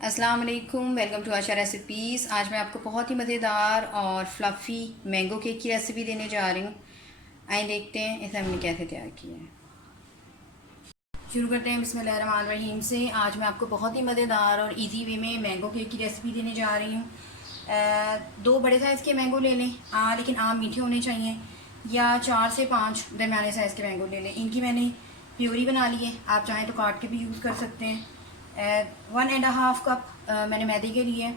अस्सलाम वालेकुम, welcome to Asha recipes. आज मैं आपको बहुत ही मज़ेदार और फ्लफ़ी मैंगो केक की रेसिपी देने जा रही हूँ। आइए देखते हैं इसे हमने कैसे तैयार किया है। शुरू करते हैं बिस्मिल्लाहिर्रहमानिर्रहीम से। आज मैं आपको बहुत ही मज़ेदार और इजी वे में मैंगो केक की रेसिपी देने जा रही हूँ। 2 बड़े साइज़ के मैंगो ले लें, लेकिन आम मीठे होने चाहिए, या 4 से 5 दरमियाने साइज़ के मैंगो ले लें। इनकी मैंने प्यूरी बना ली है, आप चाहें तो काट के भी यूज़ कर सकते हैं। 1.5 कप मैंने मैदे के लिए,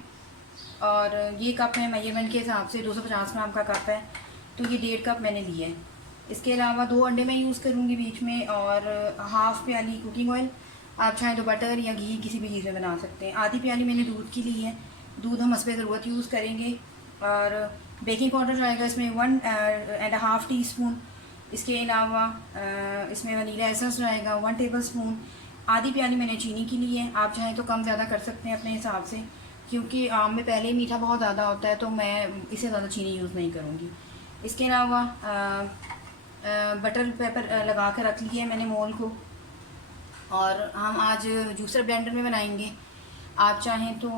और ये कप है मेजरमेंट के हिसाब से 250 ग्राम का कप है, तो ये 1.5 कप मैंने लिया है। इसके अलावा 2 अंडे मैं यूज़ करूँगी बीच में, और हाफ़ प्याली कुकिंग ऑयल, आप चाहें तो बटर या घी किसी भी चीज़ में बना सकते हैं। आधी प्याली मैंने दूध की ली है, दूध हम हस्बे ज़रूरत यूज़ करेंगे। और बेकिंग पाउडर जाएगा इसमें 1.5 टीस्पून। इसके अलावा इसमें वनीला एसेंस जाएगा 1 टेबल स्पून। आधी प्याली मैंने चीनी की ली है, आप चाहें तो कम ज़्यादा कर सकते हैं अपने हिसाब से, क्योंकि आम में पहले ही मीठा बहुत ज़्यादा होता है, तो मैं इससे ज़्यादा चीनी यूज़ नहीं करूँगी। इसके अलावा बटर पेपर लगा कर रख लिया है मैंने मोल को, और हम आज जूसर ब्लेंडर में बनाएंगे। आप चाहें तो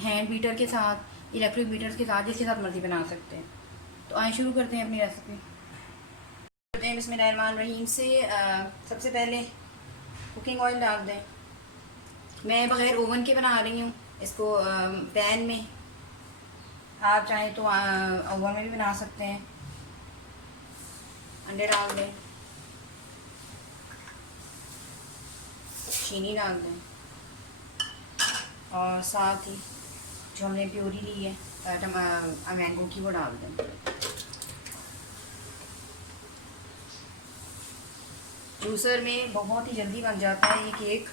हैंड बीटर के साथ, इलेक्ट्रिक बीटर के साथ, जिसके साथ मर्ज़ी बना सकते हैं। तो आइए शुरू करते हैं अपनी रेसिपी। करते हैं बिस्मिल्लाहिर्रहमानिर्रहीम से। सबसे पहले कुकिंग ऑयल डाल दें। मैं बग़ैर ओवन के बना रही हूँ इसको, पैन में। आप चाहें तो ओवन में भी बना सकते हैं। अंडे डाल दें, चीनी डाल दें, और साथ ही जो हमने प्यूरी ली है मैंगो की, वो डाल दें। जूसर में बहुत ही जल्दी बन जाता है ये केक,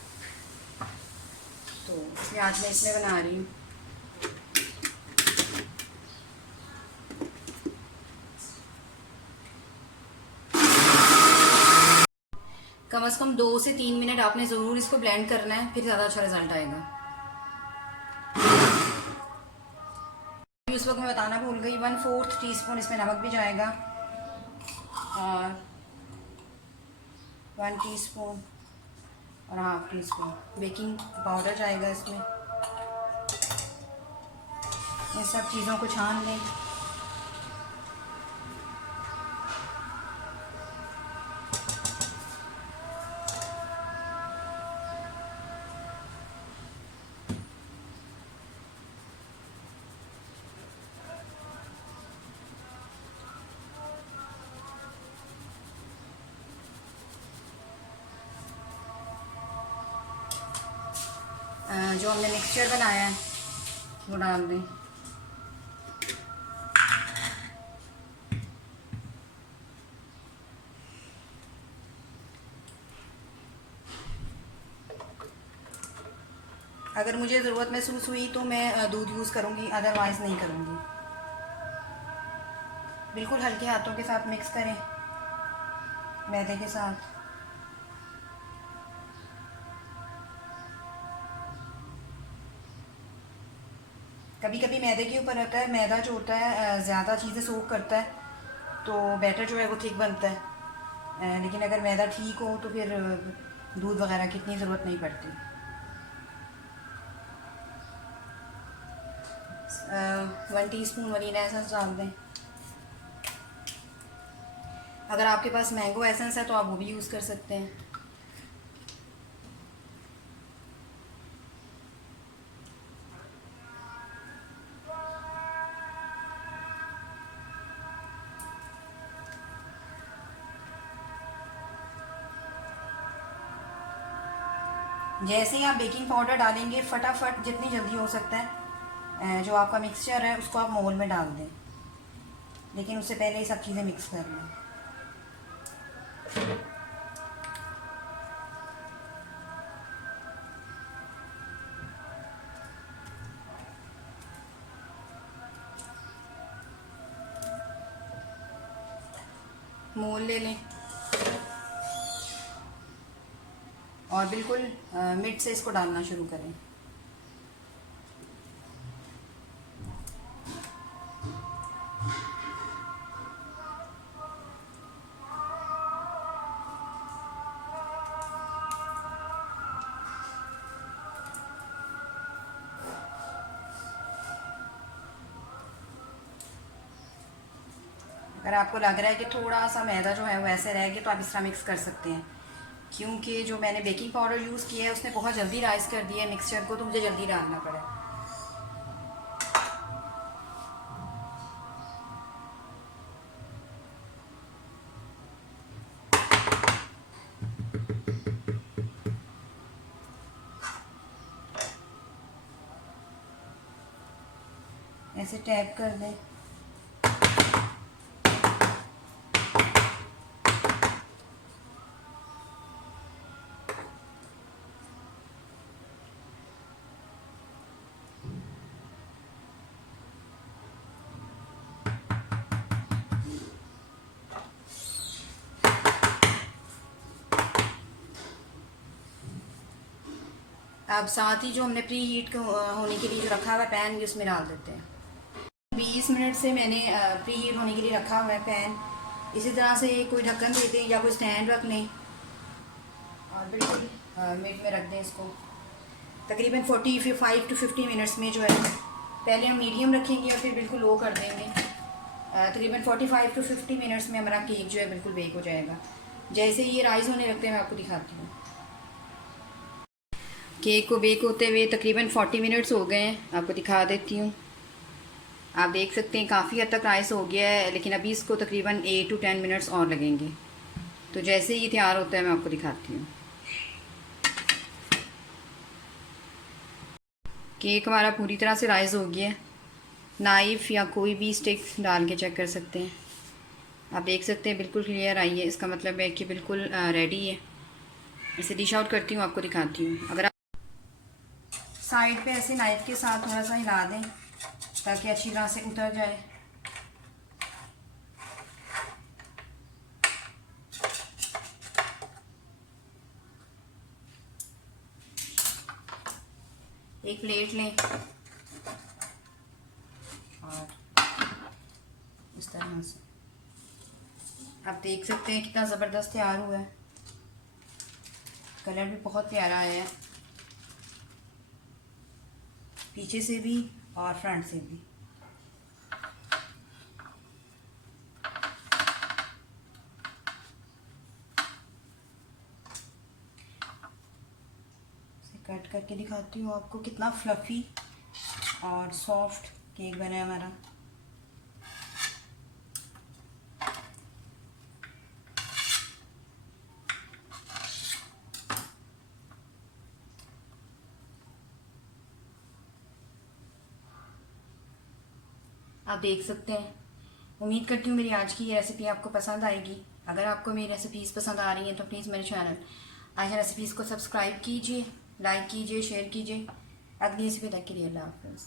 तो इसलिए आज मैं इसमें बना रही हूँ। कम से कम 2 से 3 मिनट आपने ज़रूर इसको ब्लेंड करना है, फिर ज़्यादा अच्छा रिजल्ट आएगा। उस वक्त मैं बताना भूल गई, 1/4 टीस्पून इसमें नमक भी जाएगा, और 1 टीस्पून और half tea spoon baking powder जाएगा इसमें। इन सब चीज़ों को छान लें। जो हमने मिक्सचर बनाया है वो डाल दें। अगर मुझे ज़रूरत महसूस हुई तो मैं दूध यूज़ करूँगी, अदरवाइज़ नहीं करूँगी। बिल्कुल हल्के हाथों के साथ मिक्स करें मैदे के साथ। कभी कभी मैदे के ऊपर होता है, मैदा जो होता है ज़्यादा चीज़ें सोख करता है, तो बैटर जो है वो थिक बनता है। लेकिन अगर मैदा ठीक हो तो फिर दूध वगैरह की इतनी ज़रूरत नहीं पड़ती। 1 टीस्पून वनीला एसेंस डाल दें। अगर आपके पास मैंगो एसेंस है तो आप वो भी यूज़ कर सकते हैं। जैसे ही आप बेकिंग पाउडर डालेंगे, फटाफट जितनी जल्दी हो सकता है जो आपका मिक्सचर है उसको आप मोल में डाल दें, लेकिन उससे पहले ये सब चीज़ें मिक्स कर लें। मोल ले लें और बिल्कुल मिड से इसको डालना शुरू करें। अगर आपको लग रहा है कि थोड़ा सा मैदा जो है वो ऐसे रह गया तो आप इस तरह मिक्स कर सकते हैं, क्योंकि जो मैंने बेकिंग पाउडर यूज़ किया है उसने बहुत जल्दी राइस कर दिया है मिक्सचर को, तो मुझे जल्दी डालना पड़ा। ऐसे टैप कर दें। अब साथ ही जो हमने प्री हीट होने के लिए जो रखा हुआ है पैन, भी उसमें डाल देते हैं। 20 मिनट से मैंने प्री हीट होने के लिए रखा हुआ है पैन। इसी तरह से कोई ढक्कन दे दें या कोई स्टैंड रख लें और बिल्कुल मिनट में रख दें इसको। तकरीबन 45 to 50 मिनट्स में जो है, पहले हम मीडियम रखेंगे और फिर बिल्कुल लो कर देंगे। तकरीबन 45 to 50 मिनट्स में हमारा केक जो है बिल्कुल बेक हो जाएगा। जैसे ये राइस होने लगते हैं मैं आपको दिखाती हूँ। केक को बेक होते हुए तकरीबन 40 मिनट्स हो गए हैं, आपको दिखा देती हूँ। आप देख सकते हैं काफ़ी हद तक राइस हो गया है, लेकिन अभी इसको तकरीबन 8 to 10 मिनट्स और लगेंगे। तो जैसे ही ये तैयार होता है मैं आपको दिखाती हूँ। केक हमारा पूरी तरह से राइस हो गया है। नाइफ़ या कोई भी स्टिक डाल के चेक कर सकते हैं। आप देख सकते हैं बिल्कुल क्लियर आई है, इसका मतलब है कि बिल्कुल रेडी है। इसे डिश आउट करती हूँ, आपको दिखाती हूँ। अगर आप साइड पे ऐसे नाइफ के साथ थोड़ा सा हिला दें ताकि अच्छी तरह से उतर जाए। एक प्लेट लें और इस तरह से आप देख सकते हैं कितना ज़बरदस्त तैयार हुआ है। कलर भी बहुत प्यारा आया है, पीछे से भी और फ्रंट से भी। इसे कट करके दिखाती हूँ आपको कितना फ्लफ़ी और सॉफ्ट केक बना है हमारा। आप देख सकते हैं। उम्मीद करती हूँ मेरी आज की ये रेसिपी आपको पसंद आएगी। अगर आपको मेरी रेसिपीज़ पसंद आ रही हैं तो प्लीज़ मेरे चैनल आयशा रेसिपीज़ को सब्सक्राइब कीजिए, लाइक कीजिए, शेयर कीजिए। अगली रेसिपी तक के लिए अल्लाह हाफ़िज़।